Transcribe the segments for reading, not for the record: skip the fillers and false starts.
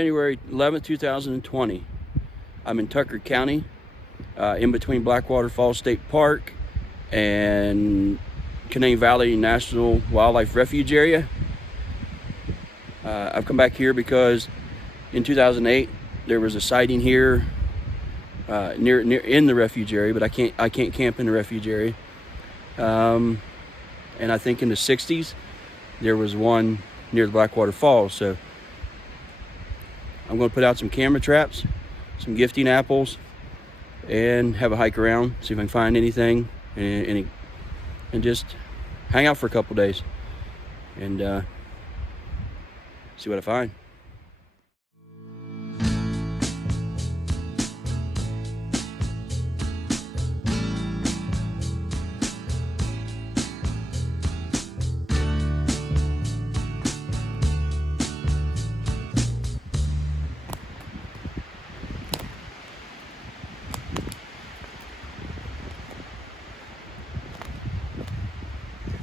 January 11th, 2020. I'm in Tucker County, in between Blackwater Falls State Park and Canaan Valley National Wildlife Refuge area. I've come back here because in 2008 there was a sighting here near in the refuge area, but I can't camp in the refuge area. And I think in the 60s there was one near the Blackwater Falls. So I'm going to put out some camera traps, some gifting apples, and have a hike around, see if I can find anything, and just hang out for a couple days and see what I find.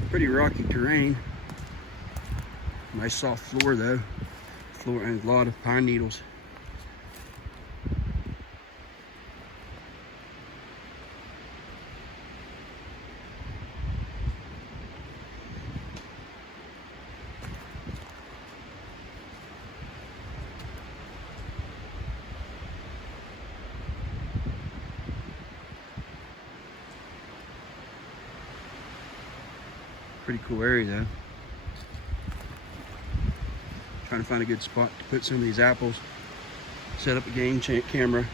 Pretty rocky terrain. Nice soft floor though. Floor and a lot of pine needles. Pretty cool area though. Trying to find a good spot to put some of these apples. Set up a game camera.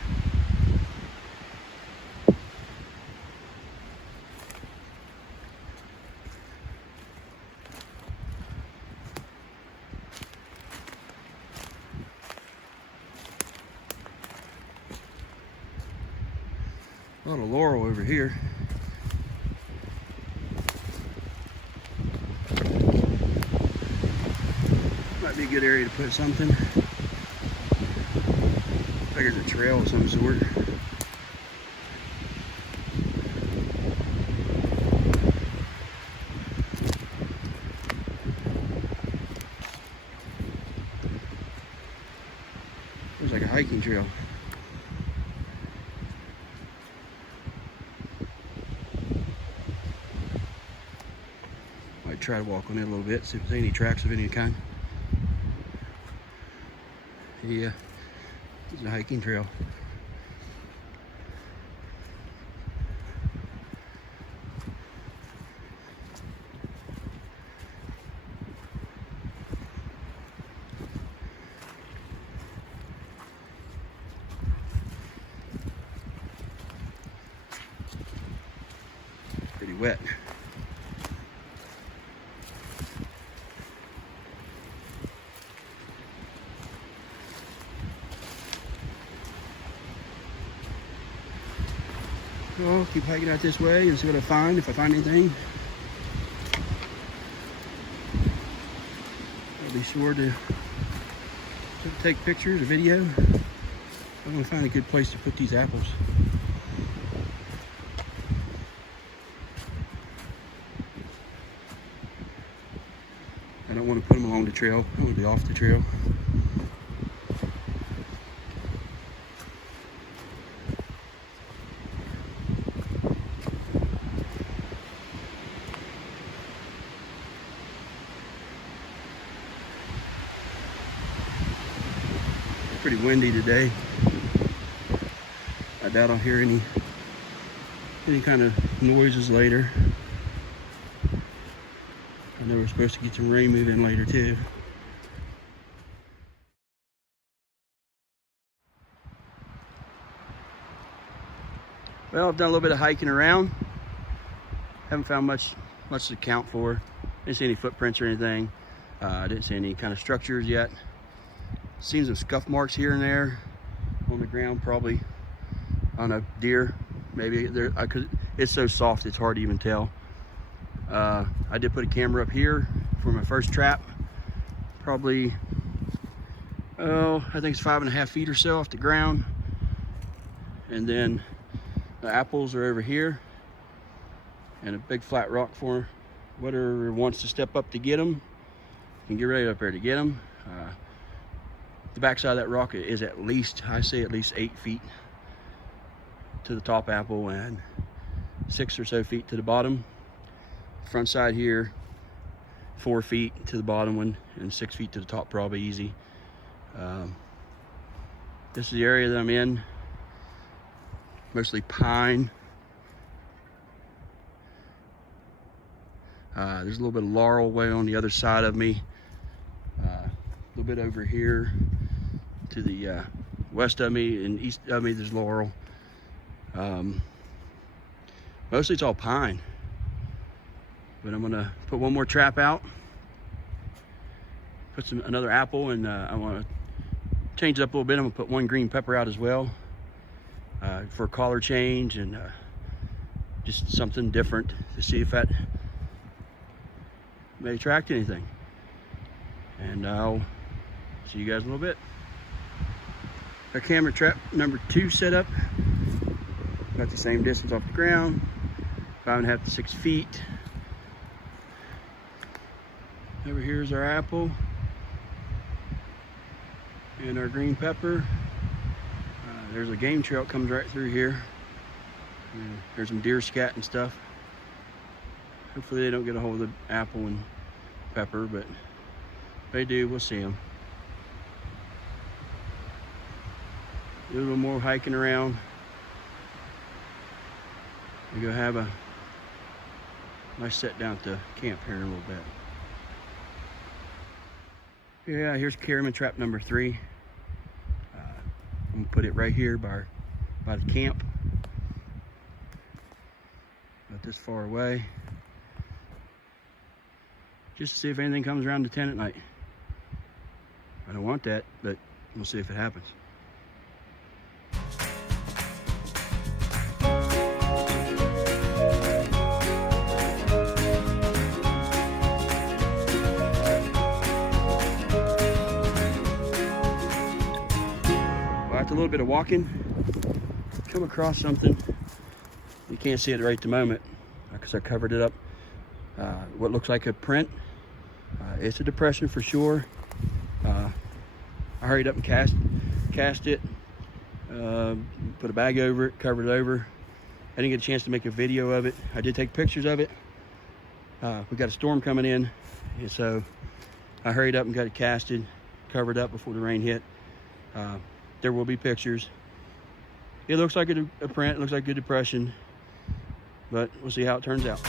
A lot of laurel over here. Might be a good area to put something. I think there's a trail of some sort. Looks like a hiking trail. Might try to walk on it a little bit, see if there's any tracks of any kind. Yeah, it's a hiking trail. Pretty wet. I'll keep hiking out this way and see what I find, if I find anything. I'll be sure to take pictures, a video. I'm gonna find a good place to put these apples. I don't want to put them along the trail. I want to be off the trail. Pretty windy today. I doubt I'll hear any kind of noises later. I know we're supposed to get some rain moving later too. Well, I've done a little bit of hiking around. Haven't found much to count for. Didn't see any footprints or anything. I didn't see any kind of structures yet. Seen some scuff marks here and there on the ground, probably on a deer. Maybe there. It's so soft it's hard to even tell. I did put a camera up here for my first trap. Probably, I think it's 5.5 feet or so off the ground. And then the apples are over here, and a big flat rock for whatever wants to step up to get them. You can get right up there to get them. The backside of that rock is at least, I say at least 8 feet to the top apple and 6 or so feet to the bottom. Front side here, 4 feet to the bottom one and 6 feet to the top, probably easy. This is the area that I'm in, mostly pine. There's a little bit of laurel way on the other side of me. A little bit over here to the west of me and east of me, there's laurel. Mostly it's all pine. But I'm gonna put one more trap out, put another apple, and I wanna change it up a little bit. I'm gonna put one green pepper out as well for a color change and just something different to see if that may attract anything. And I'll see you guys in a little bit. Got camera trap number 2 set up. Got the same distance off the ground, 5.5 to 6 feet. Over here is our apple and our green pepper. There's a game trail that comes right through here. There's some deer scat and stuff. Hopefully they don't get a hold of the apple and pepper, but if they do, we'll see them. Do a little more hiking around. We're gonna have a nice set down at the camp here in a little bit. Yeah, here's Carriman trap number 3. I'm gonna put it right here by the camp. Not this far away. Just to see if anything comes around the tent at night. I don't want that, but we'll see if it happens. After a little bit of walking, come across something. You can't see it right at the moment because I covered it up. What looks like a print. It's a depression for sure. I hurried up and cast it, put a bag over it, covered it over. I didn't get a chance to make a video of it. I did take pictures of it. We got a storm coming in, and so I hurried up and got it casted, covered up before the rain hit. There will be pictures. It looks like a print, it looks like a depression, but we'll see how it turns out.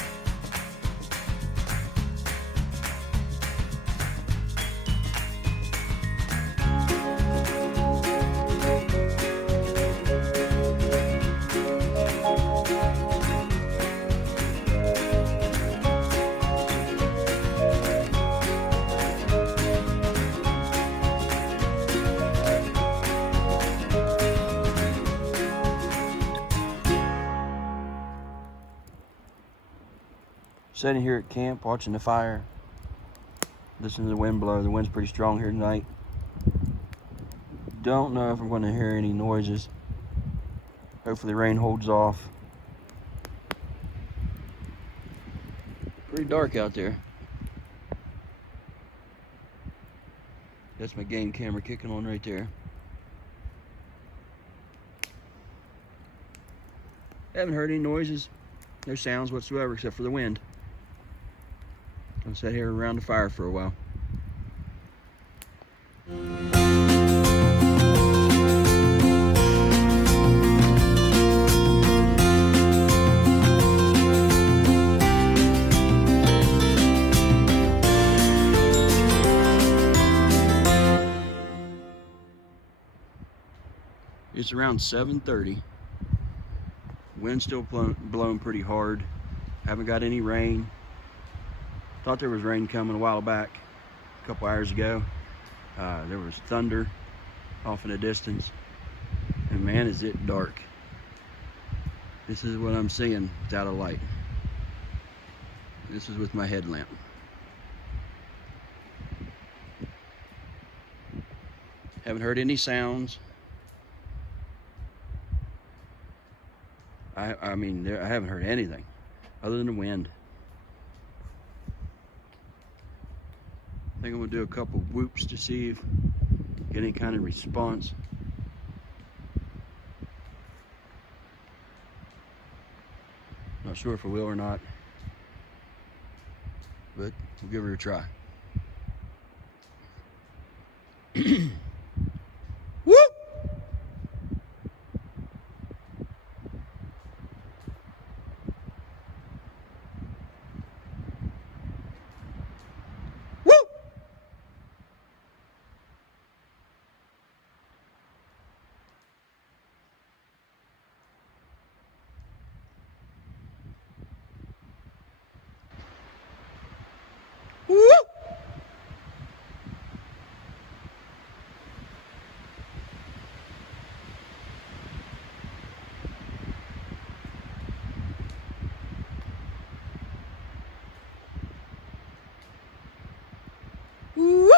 Sitting here at camp watching the fire, listening to the wind blow. The wind's pretty strong here tonight. Don't know if I'm going to hear any noises. Hopefully the rain holds off. Pretty dark out there. That's my game camera kicking on right there. Haven't heard any noises, no sounds whatsoever except for the wind. I'll sit here around the fire for a while. It's around 7:30. Wind's still blowing pretty hard. Haven't got any rain. Thought there was rain coming a while back, a couple hours ago. There was thunder off in the distance. And man, is it dark. This is what I'm seeing without a light. This is with my headlamp. Haven't heard any sounds. I mean, I haven't heard anything other than the wind. I think I'm gonna do a couple whoops to see if get any kind of response. Not sure if I will or not, but we'll give her a try. Woo! Woo! Woo! Woo!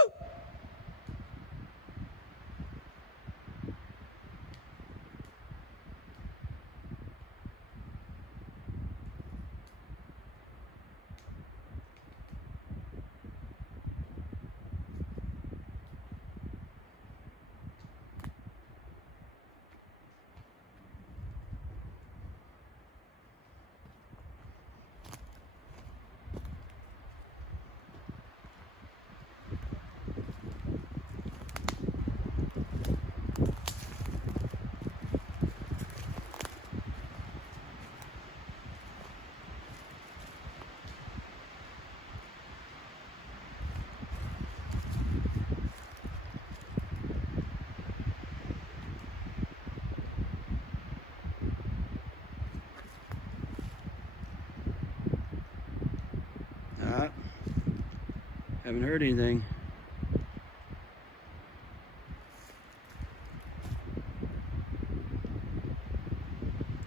Haven't heard anything.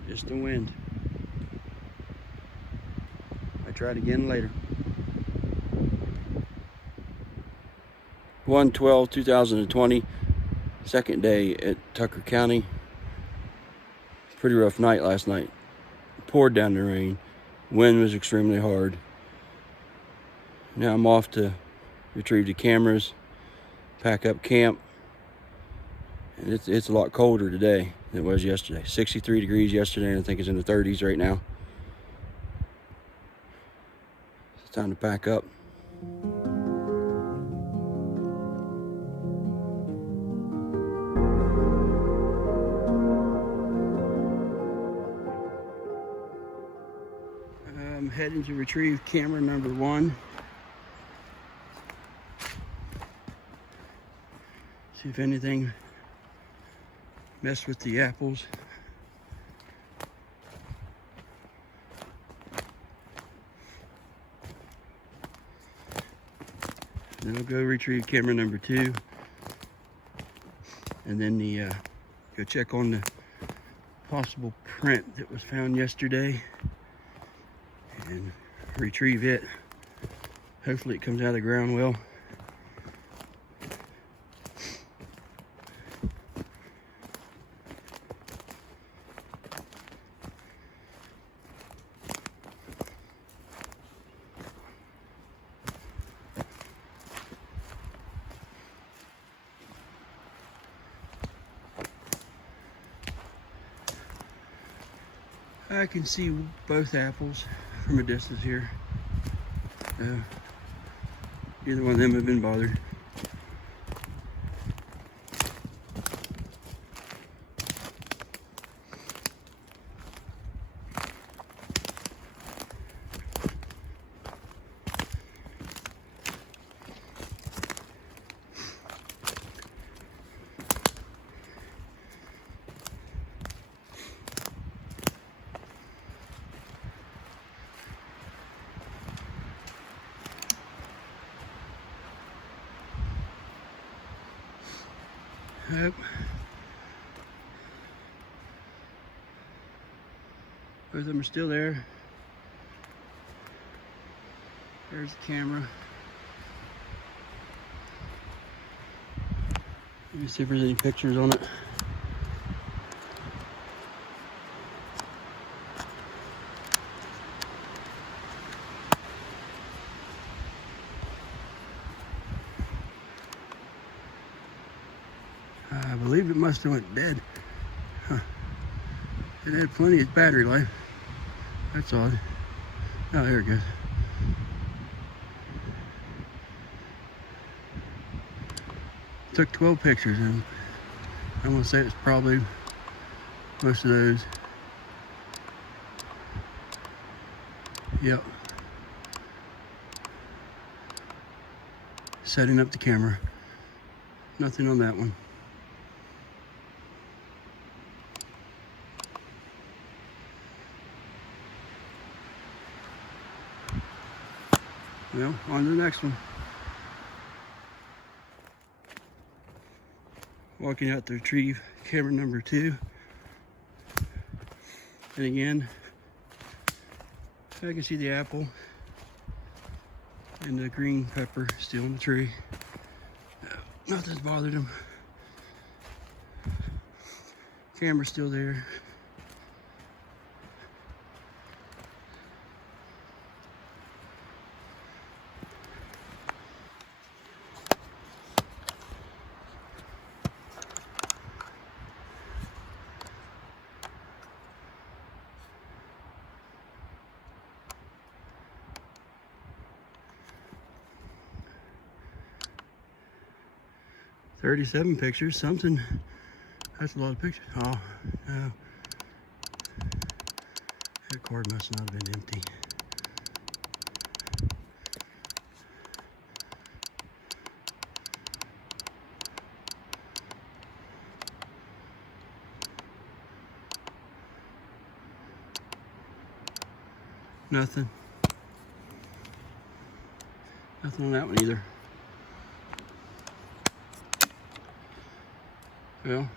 Just the wind. I tried again later. 1/12/2020, second day at Tucker County. Pretty rough night last night. Poured down the rain. Wind was extremely hard. Now I'm off to retrieve the cameras, pack up camp, and it's a lot colder today than it was yesterday. 63 degrees yesterday, and I think it's in the 30s right now. It's time to pack up. I'm heading to retrieve camera number 1. See if anything messed with the apples. Then I'll go retrieve camera number 2, and then go check on the possible print that was found yesterday and retrieve it. Hopefully it comes out of the ground well. I can see both apples from a distance here. Neither one of them have been bothered. Yep. Both of them are still there. There's the camera. Let me see if there's any pictures on it. Maybe it must have went dead. Huh. It had plenty of battery life. That's odd. Oh, there it goes. Took 12 pictures, and I'm gonna say it's probably most of those. Yep. Setting up the camera. Nothing on that one. Well, on to the next one. Walking out to retrieve camera number 2. And again, I can see the apple and the green pepper still in the tree. Nothing's bothered them. Camera's still there. "37 pictures, something." That's a lot of pictures. Oh, no. That cord must not have been empty. Nothing. Nothing on that one either. Well,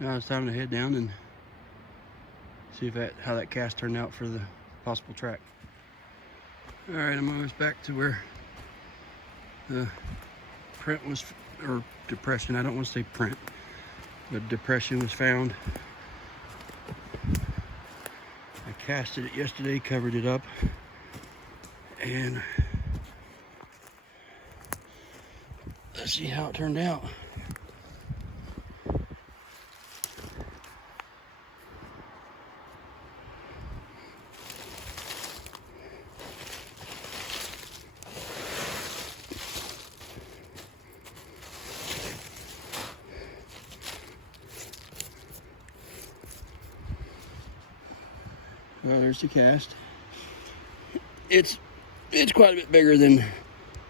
now it's time to head down and see if how that cast turned out for the possible track. All right, I'm almost back to where the print was, or depression. I don't want to say print, but depression was found. I casted it yesterday, covered it up, and let's see how it turned out. Well, there's the cast. It's quite a bit bigger than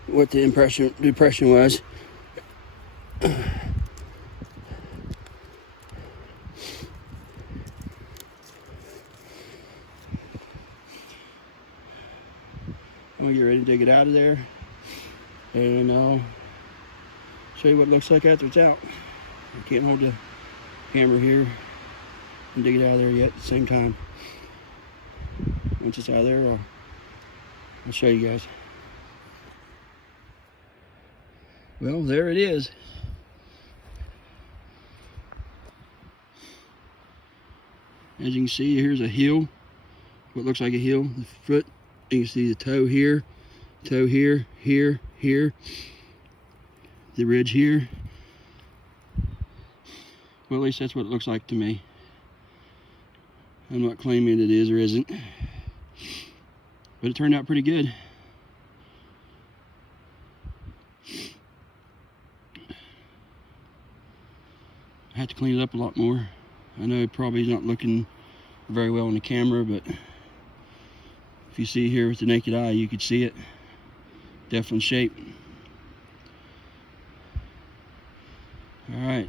what the depression was. I'm gonna get ready to dig it out of there, and I'll show you what it looks like after it's out. I can't hold the camera here and dig it out of there yet at the same time. Once it's out of there, I'll show you guys. Well, there it is. As you can see, here's a heel, what looks like a heel, the foot. You can see the toe here, here, the ridge here. Well, at least that's what it looks like to me. I'm not claiming it is or isn't, but it turned out pretty good. I have to clean it up a lot more. I know it probably is not looking very well on the camera, but if you see here with the naked eye, you could see it. Definitely shape. All right,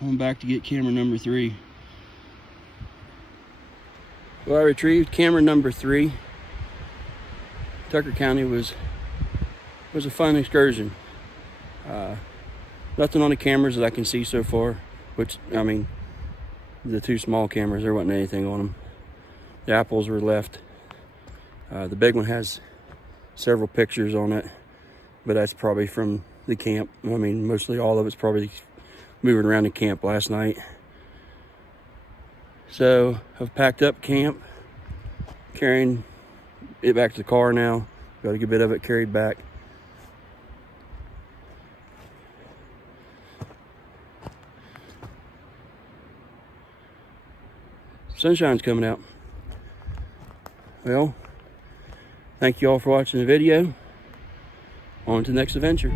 I'm back to get camera number 3. Well, I retrieved camera number 3. Tucker County was a fun excursion. Nothing on the cameras that I can see so far, which, I mean, the 2 small cameras, there wasn't anything on them. The apples were left. The big one has several pictures on it, but that's probably from the camp. I mean, mostly all of it's probably moving around the camp last night. So I've packed up camp, carrying it back to the car now. Got a good bit of it carried back. Sunshine's coming out. Well, thank you all for watching the video. On to the next adventure.